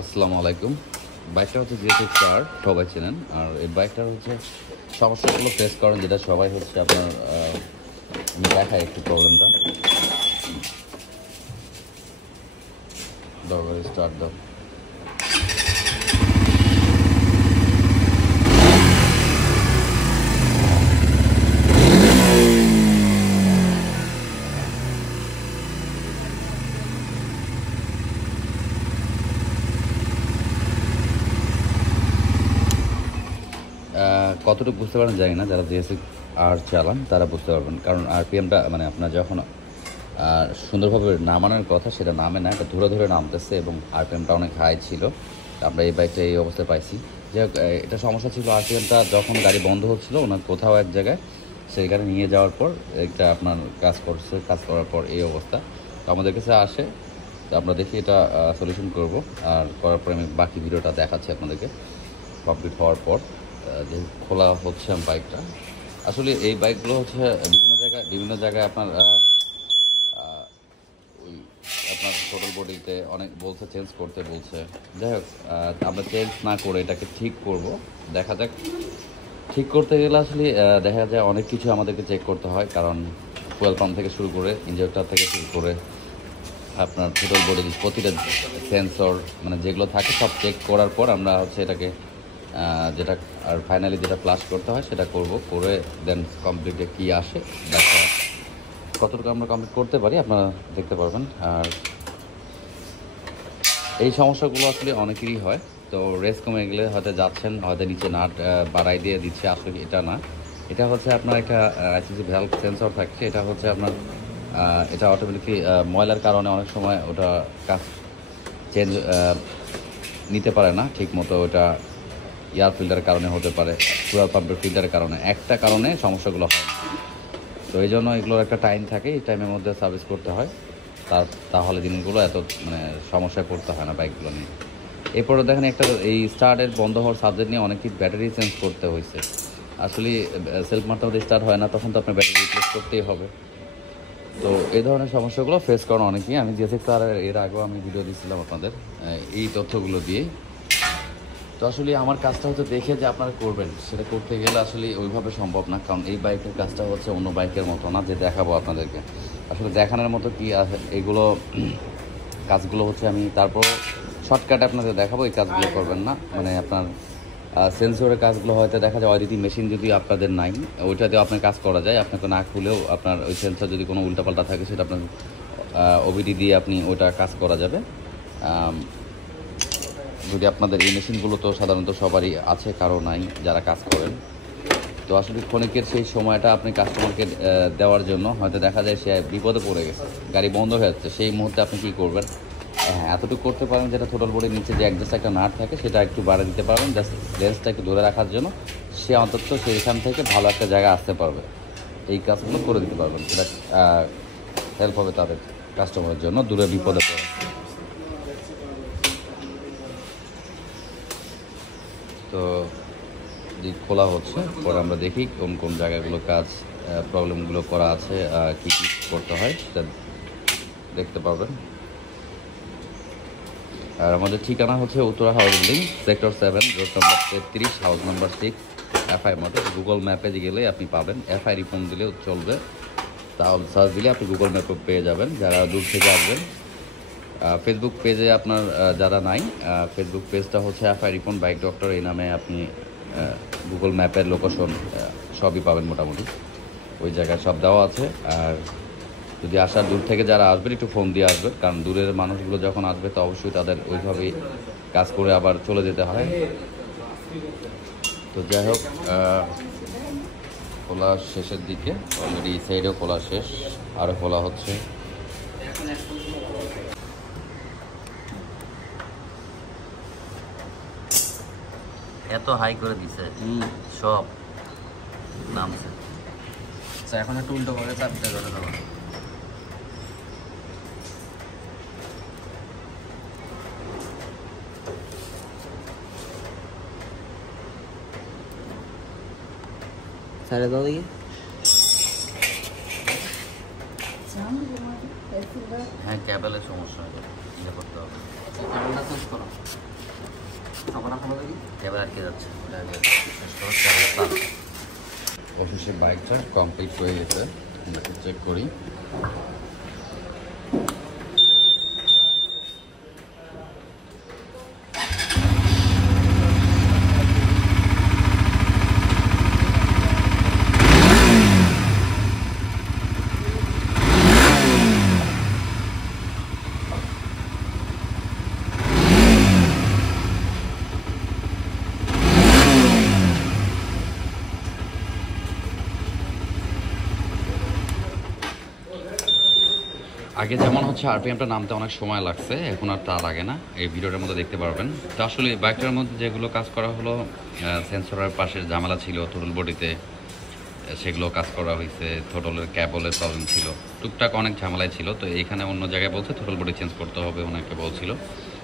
আসসালামু আলাইকুম। বাইকটা হচ্ছে GSX-R, সবাই চেনেন। আর এই বাইকটার হচ্ছে সমস্যাগুলো ফেস করেন, যেটা সবাই হচ্ছে আপনার আমি দেখাই একটু প্রবলেমটা। দরকার স্টার্ট দাও। কতটুকু বুঝতে পারেন জানি না, যারা GSX-R চালান তারা বুঝতে পারবেন। কারণ আরপিএমটা মানে আপনার যখন সুন্দরভাবে নামানোর কথা সেটা নামে না, এটা ধরে ধরে নামতেছে এবং আরপিএমটা অনেক হাই ছিল। আমরা এই বাইকটা এই অবস্থায় পাইছি। যাই হোক, এটা সমস্যা ছিল আরপিএমটা যখন গাড়ি বন্ধ হচ্ছিল ওনার কোথাও এক জায়গায়, সেইখানে নিয়ে যাওয়ার পর এটা আপনার কাজ করছে। কাজ করার পর এই অবস্থা তো আমাদের কাছে আসে। তো আমরা দেখি এটা সলিউশন করব, আর করার পরে আমি বাকি ভিডিওটা দেখাচ্ছি আপনাদেরকে কমপ্লিট হওয়ার পর। যে খোলা হচ্ছে বাইকটা, আসলে এই বাইকগুলো হচ্ছে বিভিন্ন জায়গায় আপনার ওই আপনার টোটাল বডিতে অনেক বলছে চেঞ্জ করতে বলছে। যাই হোক, আমরা চেঞ্জ না করে এটাকে ঠিক করব। দেখা যাক, ঠিক করতে গেলে আসলে দেখা যায় অনেক কিছু আমাদেরকে চেক করতে হয়। কারণ ফুয়েল পাম্প থেকে শুরু করে ইঞ্জেক্টর থেকে শুরু করে আপনার টোটাল বডির প্রতিটা সেন্সর মানে যেগুলো থাকে সব চেক করার পর আমরা হচ্ছে এটাকে যেটা আর ফাইনালি যেটা প্লাস করতে হয় সেটা করব। করে দেন কমপ্লিটে কী আসে দেখা, কতটুকু আমরা কমপ্লিট করতে পারি আপনারা দেখতে পারবেন। আর এই সমস্যাগুলো আসলে অনেকেরই হয়। তো রেস কমে গেলে হয়তো যাচ্ছেন, হয়তো নিচে নাট বাড়াই দিয়ে দিচ্ছে, আসলে এটা না। এটা হচ্ছে আপনার একটা যে ভ্যালভ সেন্সর থাকছে, এটা হচ্ছে আপনার এটা অটোমেটিকলি ময়লার কারণে অনেক সময় ওটা কাজ চেঞ্জ নিতে পারে না ঠিক মতো। ওটা এয়ার ফিল্টারের কারণে হতে পারে, ফুয়েল পাম্পের ফিল্টারের কারণে, একটা কারণে সমস্যাগুলো হয়। তো এই জন্য এগুলোর একটা টাইম থাকে, এই টাইমের মধ্যে সার্ভিস করতে হয়। তাহলে জিনিসগুলো এত মানে সমস্যায় পড়তে হয় না বাইকগুলো নিয়ে। এরপরে দেখেন একটা এই স্টার্টের বন্ধ হওয়ার সাবজেক্ট নিয়ে অনেক কিছু ব্যাটারি চেঞ্জ করতে হয়েছে। আসলে সেলফ মারতে মধ্যে স্টার্ট হয় না, তখন তো আপনার ব্যাটারি রিপ্লেস করতেই হবে। তো এই ধরনের সমস্যাগুলো ফেস করেন অনেকেই। আমি GSX-R এর আগেও আমি ভিডিও দিয়েছিলাম আপনাদের এই তথ্যগুলো দিয়ে। তো আসলে আমার কাজটা হচ্ছে দেখে যে আপনারা করবেন, সেটা করতে গেলে আসলে ওইভাবে সম্ভব না। কারণ এই বাইকের কাজটা হচ্ছে অন্য বাইকের মতো না যে দেখাবো আপনাদেরকে। আসলে দেখানোর মতো কি এইগুলো কাজগুলো হচ্ছে আমি তারপর শর্টকাটে আপনাদের দেখাবো, এই কাজগুলো করবেন না। মানে আপনার সেন্সরের কাজগুলো হয়তো দেখা যায় অডিটিং মেশিন যদি আপনাদের নাই, ওইটাতেও আপনার কাজ করা যায়। আপনাকে না খুলেও আপনার ওই সেন্সর যদি কোনো উল্টাপাল্টা থাকে সেটা আপনার ওবিডি দিয়ে আপনি ওইটা কাজ করা যাবে। যদি আপনাদের এই মেশিনগুলো তো সাধারণত সবারই আছে, কারো নাই যারা কাজ করেন। তো আসলে ক্ষণিকের সেই সময়টা আপনি কাস্টমারকে দেওয়ার জন্য হয়তো দেখা যায় সে বিপদে পড়ে গেছে, গাড়ি বন্ধ হয়ে যাচ্ছে, সেই মুহূর্তে আপনি কী করবেন? হ্যাঁ, এতটুকু করতে পারেন, যেটা টোটাল বডির নিচে যে অ্যাডজাস্ট একটা নাট থাকে সেটা একটু বাড়িয়ে দিতে পারবেন, জাস্ট লেন্সটা একটু ধরে রাখার জন্য। সে অন্তত সেইখান থেকে ভালো একটা জায়গায় আসতে পারবে। এই কাজগুলো করে দিতে পারবেন, সেটা হেল্প হবে তাদের কাস্টমারের জন্য দূরে বিপদে পড়ে। তো খোলা হচ্ছে, পরে আমরা দেখি কোন কোন জায়গাগুলো কাজ প্রবলেমগুলো করা আছে, কী কী করতে হয় সেটা দেখতে পাবেন। আর আমাদের ঠিকানা হচ্ছে Uttara house building, sector 7, road number 33, house number 6, FI model. Google ম্যাপে গেলে আপনি পাবেন, FI রিপন দিলেও চলবে, তাহলে সার্চ দিলে আপনি গুগল ম্যাপে পেয়ে যাবেন। যারা দূর থেকে আসবেন, ফেসবুক পেজে আপনার যারা নাই, ফেসবুক পেজটা হচ্ছে FI রিপন বাইক ডক্টর, এই নামে আপনি গুগল ম্যাপের লোকেশন সবই পাবেন মোটামুটি, ওই জায়গায় সব দেওয়া আছে। আর যদি আসার দূর থেকে যারা আসবেন একটু ফোন দিয়ে আসবেন, কারণ দূরের মানুষগুলো যখন আসবে তো অবশ্যই তাদের ওইভাবেই কাজ করে আবার চলে যেতে হয়। তো যাই হোক, খোলা শেষের দিকে, অলরেডি এই সাইডেও খোলা শেষ, আরও খোলা হচ্ছে। এত হাই করে দিছে, সব নামছে। আচ্ছা, এখন একটু উল্টো করে চাপতে ধরে দেবো। সাইডে দাও দেখি। হ্যাঁ, ক্যাবেলের সমস্যা, এটা করতে হবে। ক্যাবেলটা চেঞ্জ করো। এবার আর কি যাচ্ছে ওটা আগে শেষ করো, তারপরে পাল। অফিসের বাইকটা কমপ্লিট হয়ে গেছে, আমরা চেক করি। আগে যেমন হচ্ছে আরপিএমটা নামতে অনেক সময় লাগছে, এখন আর তা লাগে না, এই ভিডিওটার মধ্যে দেখতে পারবেন। তো আসলে বাইকটার মধ্যে যেগুলো কাজ করা হলো, সেন্সরের পাশের ঝামেলা ছিল থ্রোটল বডিতে, সেগুলো কাজ করা হয়েছে। থ্রোটলের ক্যাবলের প্রবলেম ছিল, টুকটাক অনেক ঝামেলায় ছিল। তো এইখানে অন্য জায়গায় বলছে থ্রোটল বডি চেঞ্জ করতে হবে, অনেকে বলছিল।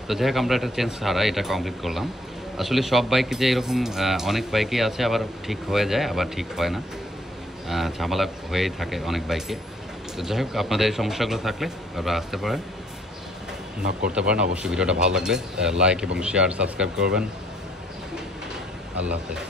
তো যাই হোক আমরা এটা চেঞ্জ ছাড়া এটা কমপ্লিট করলাম। আসলে সব বাইকে যে এরকম অনেক বাইকই আছে, আবার ঠিক হয়ে যায় আবার ঠিক হয় না, ঝামেলা হয়েই থাকে অনেক বাইকে। তো যাই হোক আপনাদের এই সমস্যাগুলো থাকলে আপনারা আসতে পারেন, নক করতে পারেন। অবশ্যই ভিডিওটা ভালো লাগলে লাইক এবং শেয়ার সাবস্ক্রাইব করবেন। আল্লাহ হাফেজ।